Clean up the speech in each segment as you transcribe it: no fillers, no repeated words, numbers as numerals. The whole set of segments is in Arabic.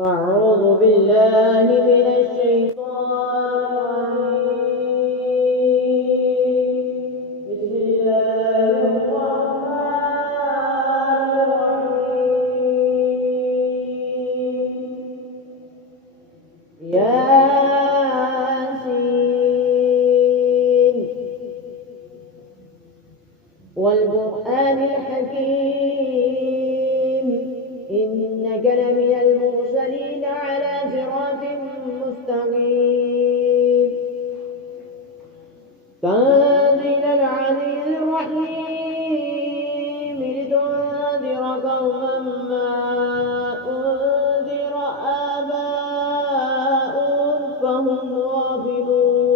أعوذ بالله من الشيطان الرجيم. بسم الله الرحمن الرحيم. ياسين والقرآن الحكيم إنك لمن المرسلين على صراط مستقيم تنزيل العزيز الرحيم لتنذر قوما ما أنذر آباؤهم فهم غافلون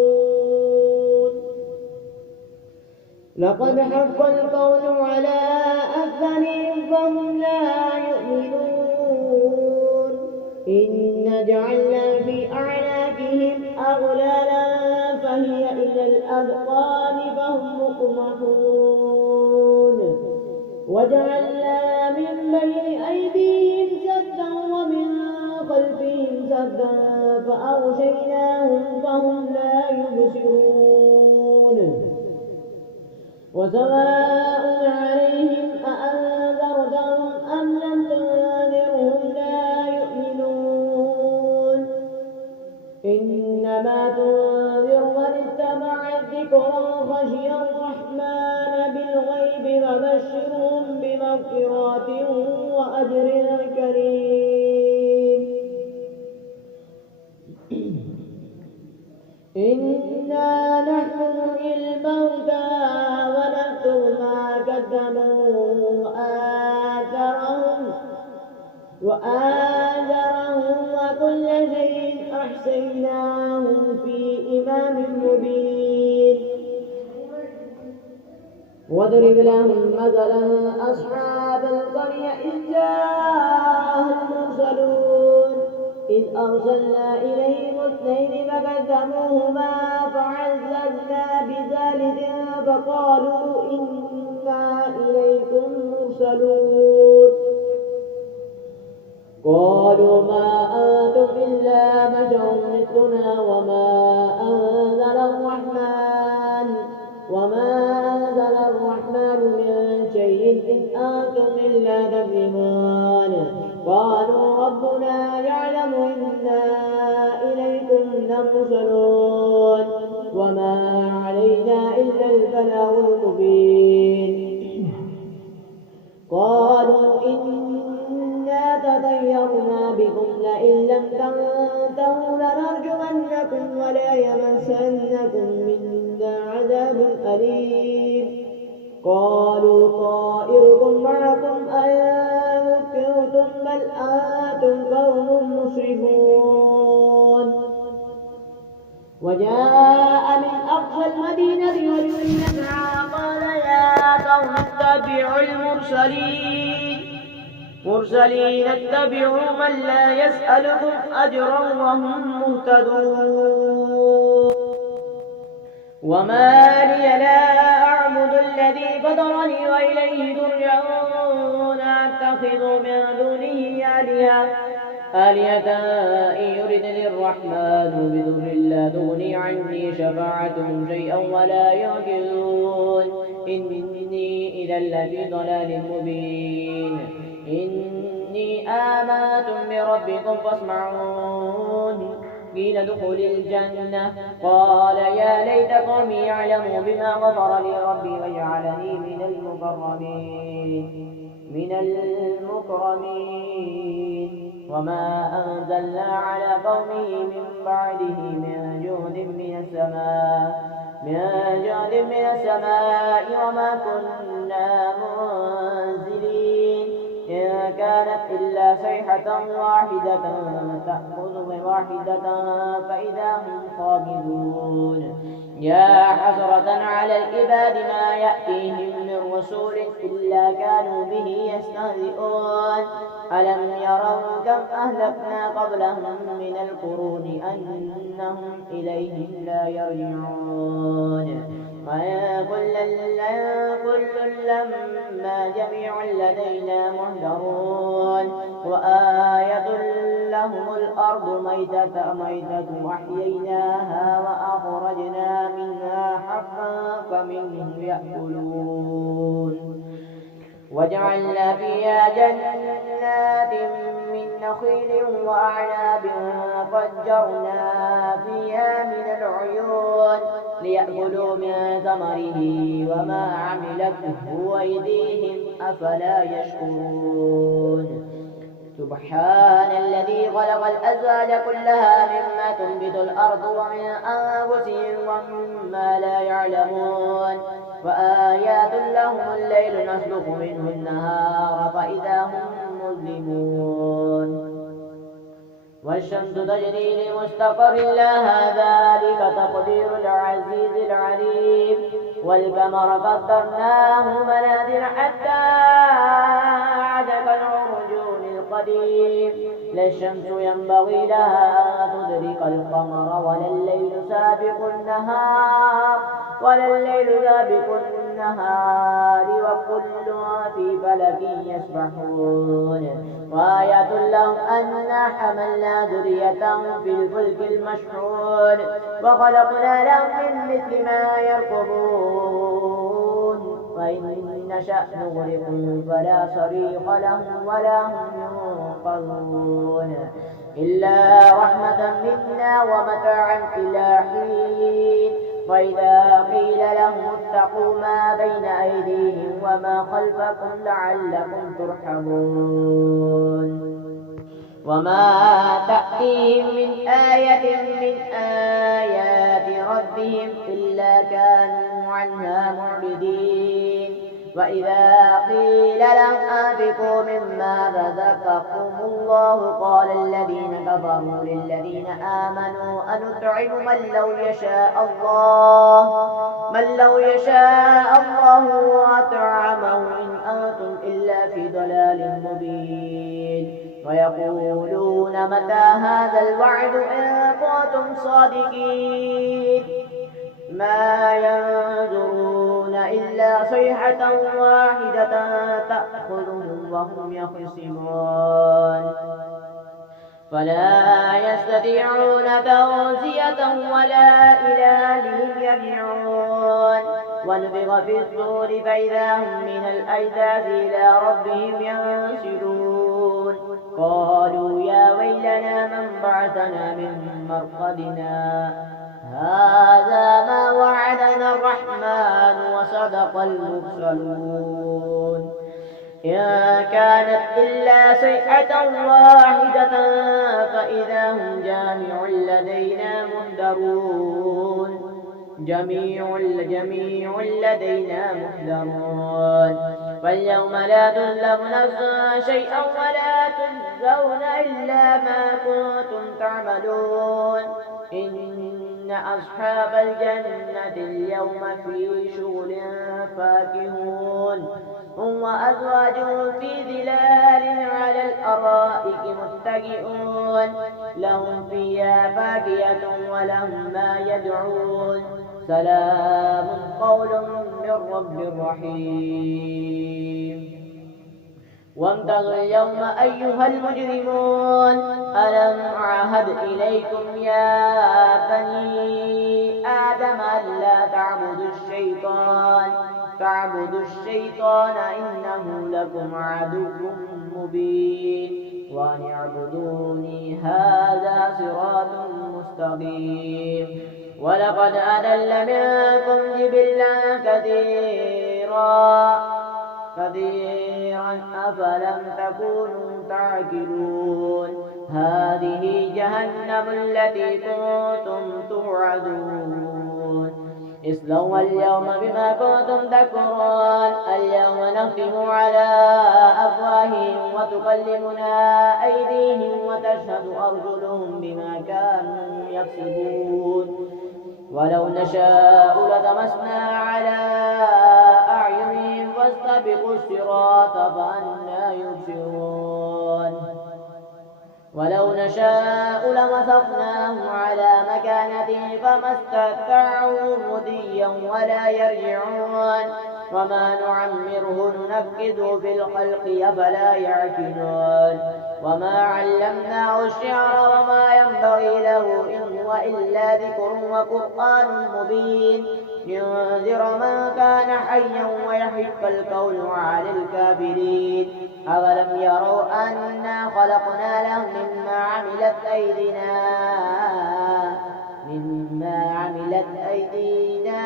لقد حق القول على أكثرهم فهم لا يؤمنون إنا جعلنا في أعناقهم أغلالا فهي إلى الأذقان فهم مقمحون وجعلنا من بين أيديهم سدا ومن خلفهم سدا فأغشيناهم فهم لا يبصرون وسواء عليهم أأنذرتهم أم لم تنذرهم لا يؤمنون إنما تنذر من اتبع الذكر وخشي الرحمن بالغيب فبشرهم بمغفرة وأجر كريم إنا نحن نحيي الموتى ونكتب ما قدموا وآثرهم وكل شيء أحصيناه في إمام مبين واضرب لهم مثلا أصحاب القرية إذ جاءهم المرسلون إذ أرسلنا إليهم اثنين فكذبوهما فعززنا بثالث فقالوا إنا إليكم مرسلون قالوا ما أنتم إلا بشر مثلنا وما أنزل الرحمن من شيء إن أنتم إلا تكذبون قالوا ربنا يعلم إنا إليكم لمرسلون وما علينا إلا البلاغ المبين قالوا إنا تطيرنا بكم لئن لم تنتهوا لنرجمنكم ولا يمسنكم منا عذاب أليم قالوا طائركم معكم أئن ذكرتم بل أنتم قوم مسرفون وجاء من أقصى المدينة رجل يسعى قال يا قوم اتبعوا المرسلين اتبعوا من لا يسألكم أجرا وهم مهتدون وما لي لا أعبد الذي فطرني وإليه ترجعون أتخذ من دونه آلهة إن يردني الرحمن بضر لا تغني عني شفاعتهم شيئا ولا ينقذون إني إذا لفي ضلال مبين إني آمنت بربكم فاسمعون قيل ادخل الجنة قال يا ليت قومي يعلموا بما غفر لي ربي وجعلني من المكرمين وما أنزلنا على قومه من بعده من جود من السماء وما كنا منزلين إن كانت إلا صيحة واحدة تأخذ واحدة فإذا هم خامدون يا حسرة على العباد ما يأتيهم من رسول إلا كانوا به يستهزئون ألم يروا كم أهلكنا قبلهم من القرون أنهم إليهم لا يرجعون وكل لما جميع لدينا محضرون وآية لهم الأرض ميتة وأحييناها وأخرجنا منها حبا فمنه يأكلون وجعلنا فيها جنات من نخيل وأعناب فجرنا فيها من العيون ليأكلوا من ثمره وما عملته أيديهم أفلا يشكرون سبحان الذي خلق الأزواج كلها مما تنبت الأرض ومن أنفسهم ومما لا يعلمون وآيات لهم الليل نسلك منه النهار فإذا هم مظلمون والشمس تجري لمستقر لها ذلك تقدير العزيز العليم والقمر قدرناه منازل حتى عاد كالعرجون القديم لا الشمس ينبغي لها أن تدرك القمر ولا الليل سابق النهار وكل في فلك يسبحون وآية لهم أنا حملنا ذريتهم في الفلك المشحون وخلقنا لهم من مثل ما يركبون وإن نشأ نغرقهم فلا صريخ لهم ولا هم ينقذون إلا رحمة منا ومتاعا إلى حين وإذا قيل لهم اتقوا ما بين أيديهم وما خلفكم لعلكم ترحمون وما تأتيهم من آية من آيات ربهم إلا كانوا عنها معرضين وإذا قيل لهم أنفقوا مما رزقكم الله قال الذين كفروا للذين آمنوا أنطعم من لو يشاء الله أطعمه إن أنتم إلا في ضلال مبين ويقولون متى هذا الوعد إن كنتم صادقين ما ينظرون إلا صيحة واحدة تأخذهم وهم يخصمون فلا يستطيعون توصية ولا إلى أهلهم يرجعون ونفخ في الصور فإذا هم من الأجداث إلى ربهم ينسلون قالوا يا ويلنا من بعثنا من مرقدنا هذا ما وعدنا الرحمن وصدق المرسلون إن كانت إلا صيحة واحدة فإذا هم جميع لدينا محضرون فاليوم لا تظلم نفس شيئا ولا تجزون إلا ما كنتم تعملون إن أصحاب الجنة اليوم في شغل فاكهون هم وأزواجهم في ظلال على الأرائك متكئون لهم فيها فاكهة ولهم ما يدعون سلام قول من رب رحيم وامتازوا اليوم أيها المجرمون ألم أعهد إليكم يا بني آدم ألا تعبدوا الشيطان إنه لكم عدو مبين وأن اعبدوني هذا صراط مستقيم ولقد أضل منكم جبلا كثيرا أفلم تكونوا تعقلون هذه جهنم التي كنتم توعدون اصلوها اليوم بما كنتم تكفرون اليوم نختم على أفواههم وتكلمنا أيديهم وتشهد أرجلهم بما كانوا يكسبون ولو نشاء لطمسنا على أعينهم فاستبقوا الصراط فأنى يبصرون ولو نشاء لمسخناهم على مكانتهم فما استطاعوا مضيا ولا يرجعون وما نعمره ننكده في الخلق أفلا يعقلون وما علمناه الشعر وما ينبغي له إن هو إلا ذكر وقرآن مبين لينذر من كان حيا ويحق القول على الكافرين أولم يروا أنا خلقنا لهم مما عملت أيدينا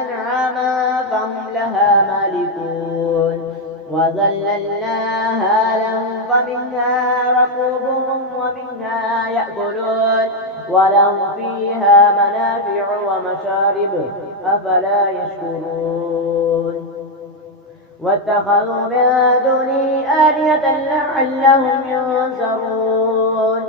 أنعاما فهم لها مالكون وذللناها لهم فمنها ركوبهم ومنها يأكلون ولهم فيها منافع ومشارب أفلا يشكرون واتخذوا من دونه آلهة لعلهم ينصرون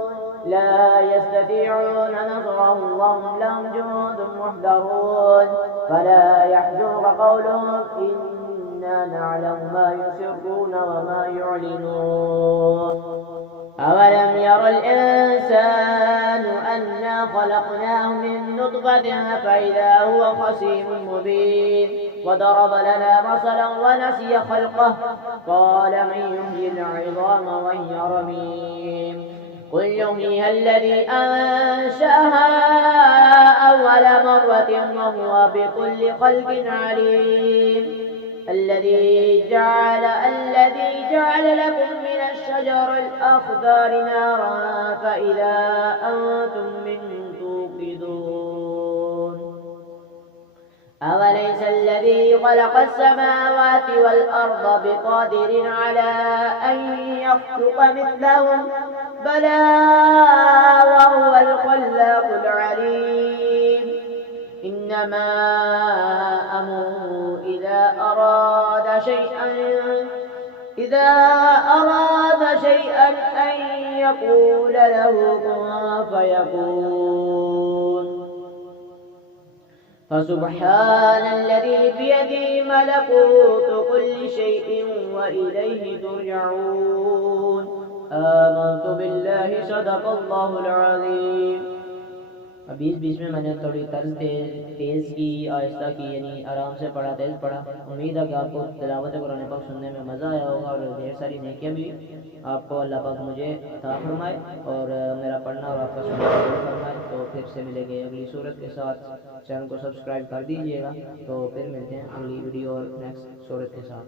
لا يستطيعون نصرهم وهم لهم جند محضرون فلا يحزنك قولهم إنا نعلم ما يسرون وما يعلنون أولم ير الإنسان أنا خلقناه من نطفة فإذا هو خصيم مبين وضرب لنا مثلا ونسي خلقه قال من يحيي العظام وهي رميم قل يحييها الذي أنشأها أول مرة وهو بكل خلق عليم الذي جعل لكم من الشجر الأخضر نارا فإذا أنتم منه توقدون أوليس الذي خلق السماوات والأرض بقادر على أن يخلق مثلهم بلى وهو الخلاق العليم إنما أمره إذا أراد شيئا أن يقول له كن فيكون فسبحان الذي بيده ملكوت كل شيء وإليه ترجعون آمنت بالله صدق الله العظيم बीच में मैंने थोड़ी तर्ज तेज़ की आहिस्ता की यानी आराम से पढ़ा तेज़ पढ़ा। उम्मीद है कि आपको तिलावत कुरान पाक सुनने में मज़ा आया होगा और ढेर सारी नेकियां भी आपको अल्लाह पाक मुझे अता फरमाए और मेरा पढ़ना और आपका सुनना फरमाए। तो फिर से मिलेंगे अगली सूरत के साथ। चैनल को सब्सक्राइब कर दीजिएगा। तो फिर मिलते हैं अगली वीडियो और नेक्स्ट सूरत के साथ।